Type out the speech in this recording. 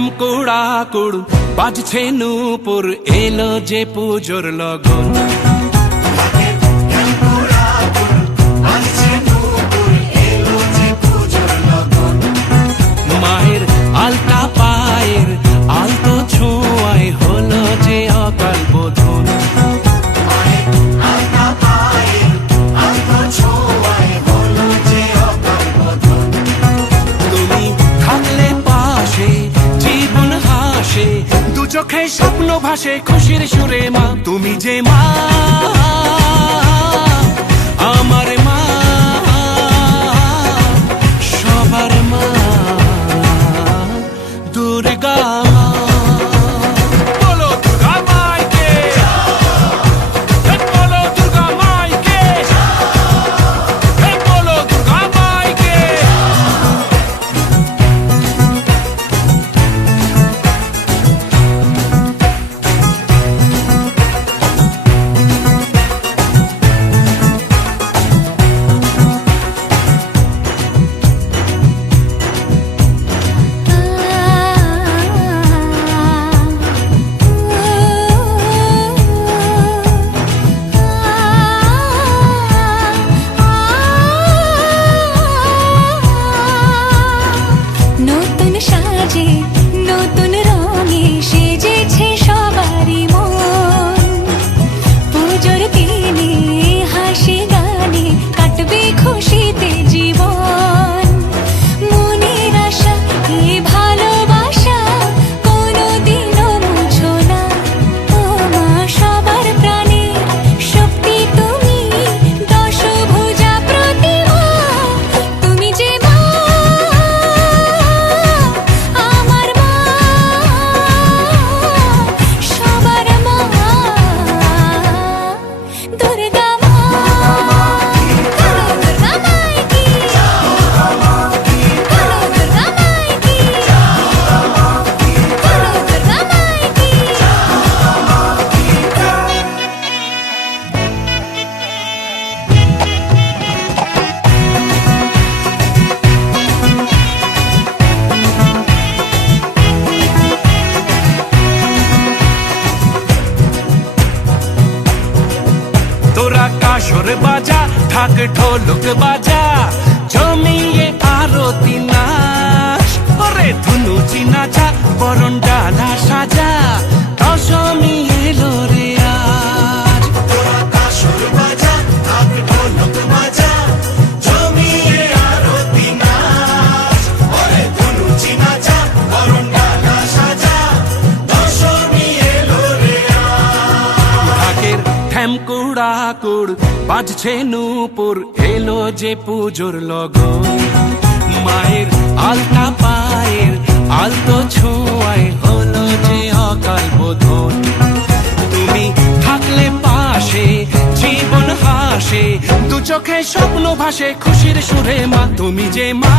ঢ্যামকুড়া কুড় বাজছে নূপুর, এলো যে পুজোর লগন। মায়ের আলতা পায়ের আলতো ছোঁয়ায় হলো যে অকাল বোধন। তুমি থাকলে পাশে জীবন হাসে, দু চোখে স্বপ্ন ভাসে খুশির সুরে মা। তুমি যে মা, আমার মা, সবার মা, দুর্গা মা। বলো দুর্গা মাইকে, বলো দুর্গা মাইকে, বলো দুর্গা মাইকে। নতুন সাজে নতুন রঙে সেজেছে সবারই মন। পুজোর দিনে হাসি গানে কাটবে খুশিতে জীবন। মনের আশা এই ভালোবাসা কোনোদিনও মুছো না। ও মা সবার প্রাণে শক্তি তুমি, দশভুজা প্রতিমা। তুমি যে মা, আমার মা, সবার মা, দুর্গা মা। বলো দুর্গা মাইকি, বলো দুর্গা মাইকি, বলো দুর্গা মাইকি। তোরা কাসর বাজা, ঢাক ঢোলক বাজা, জমিয়ে আরতি নাচ। ওরে ধুনুচি নাচা, বরণ ডালা সাজা, দশমী এলো রে আজ। তোরা কাসর বাজা, ঢাক ঢোলক বাজা, জমিয়ে আরতি নাচ। ওরে ধুনুচি নাচা, বরণ ডালা সাজা, দশমী এলো রে আজ। ঢাকের ঢ্যামকুড়া কুড় বাজছে নূপুর, এলো যে পুজোর লগন। মায়ের আলতা পায়ের আলতো ছোঁয়ায় হলো যে অকাল বোধন। তুমি থাকলে পাশে জীবন হাসে, দু চোখে স্বপ্ন ভাসে খুশির সুরে মা। তুমি যে মা,